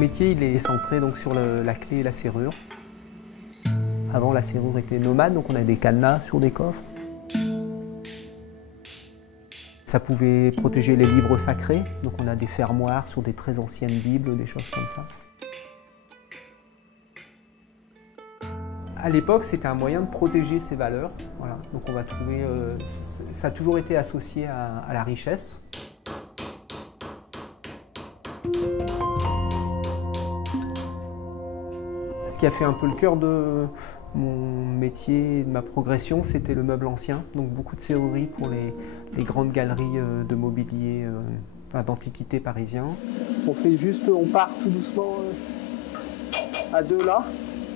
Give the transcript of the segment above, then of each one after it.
métier, il est centré donc sur la clé et la serrure. Avant, la serrure était nomade, donc on a des cadenas sur des coffres. Ça pouvait protéger les livres sacrés, donc on a des fermoirs sur des très anciennes Bibles, des choses comme ça. À l'époque, c'était un moyen de protéger ces valeurs. Voilà. Donc on va trouver, ça a toujours été associé à la richesse. Ce qui a fait un peu le cœur de mon métier, de ma progression, c'était le meuble ancien. Donc beaucoup de serrurerie pour les grandes galeries de mobilier, enfin, d'antiquité parisien. On part tout doucement à deux là.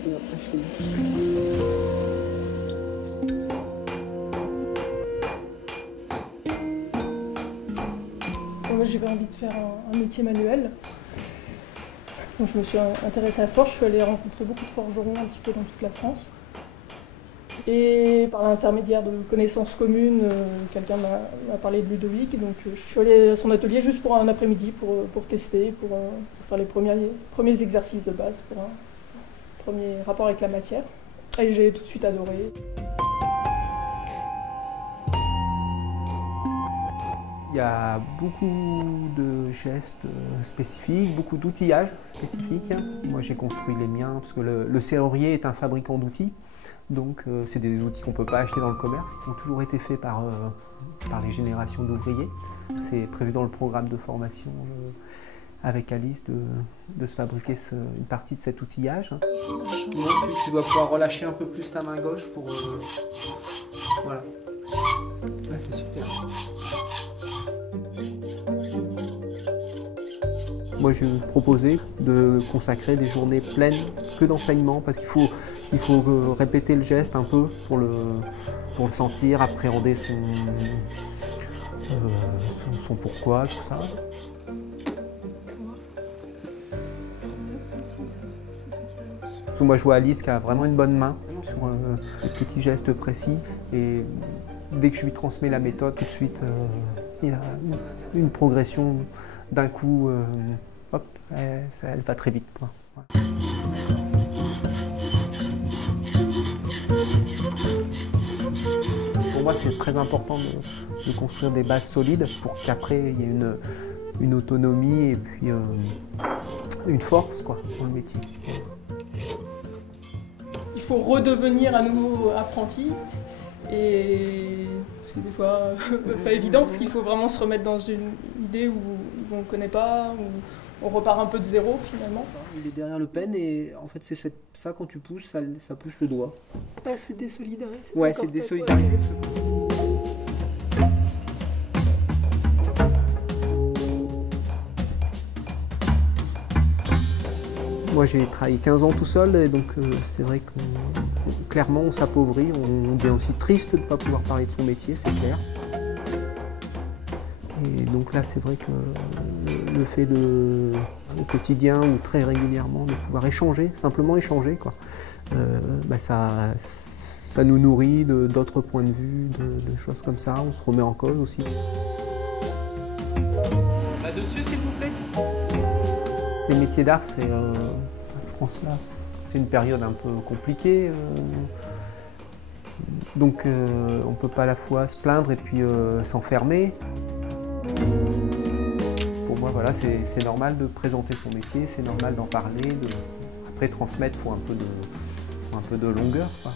Et après, je fais... Moi, j'avais envie de faire un métier manuel. Donc, je me suis intéressée à la forge. Je suis allée rencontrer beaucoup de forgerons un petit peu dans toute la France. Et par l'intermédiaire de connaissances communes, quelqu'un m'a parlé de Ludovic. Donc, je suis allée à son atelier juste pour un après-midi pour tester, pour faire les premiers exercices de base, pour un premier rapport avec la matière. Et j'ai tout de suite adoré. Il y a beaucoup de gestes spécifiques, beaucoup d'outillages spécifiques. Moi, j'ai construit les miens parce que le serrurier est un fabricant d'outils. Donc, c'est des outils qu'on ne peut pas acheter dans le commerce. Ils ont toujours été faits par les générations d'ouvriers. C'est prévu dans le programme de formation avec Alice de se fabriquer une partie de cet outillage. Tu dois pouvoir relâcher un peu plus ta main gauche pour... voilà. Là, c'est super. Moi, je proposais de consacrer des journées pleines que d'enseignement parce qu'il faut répéter le geste un peu pour le sentir, appréhender son pourquoi, tout ça. Moi, je vois Alice qui a vraiment une bonne main sur les petits gestes précis et dès que je lui transmets la méthode, tout de suite, il y a une progression d'un coup. Hop, elle va très vite, quoi. Pour moi, c'est très important de construire des bases solides pour qu'après, il y ait une autonomie et puis une force, quoi, dans le métier. Il faut redevenir à nouveau apprenti. Et c'est des fois pas évident parce qu'il faut vraiment se remettre dans une idée où on ne connaît pas, où on repart un peu de zéro finalement. Il est derrière le pen et en fait c'est ça quand tu pousses, ça pousse le doigt. Ah, c'est désolidarisé. Ouais, c'est désolidarisé. Moi j'ai travaillé 15 ans tout seul et donc c'est vrai que clairement on s'appauvrit, on devient aussi triste de ne pas pouvoir parler de son métier, c'est clair. Et donc là c'est vrai que le fait au quotidien ou très régulièrement de pouvoir échanger, simplement échanger, quoi, ça nous nourrit d'autres points de vue, de choses comme ça, on se remet en cause aussi. Là-dessus s'il vous plaît. Les métiers d'art, c'est, je pense là, c'est une période un peu compliquée. Donc on ne peut pas à la fois se plaindre et puis s'enfermer. Pour moi, voilà, c'est normal de présenter son métier, c'est normal d'en parler. Après, transmettre, il faut un peu de longueur, quoi.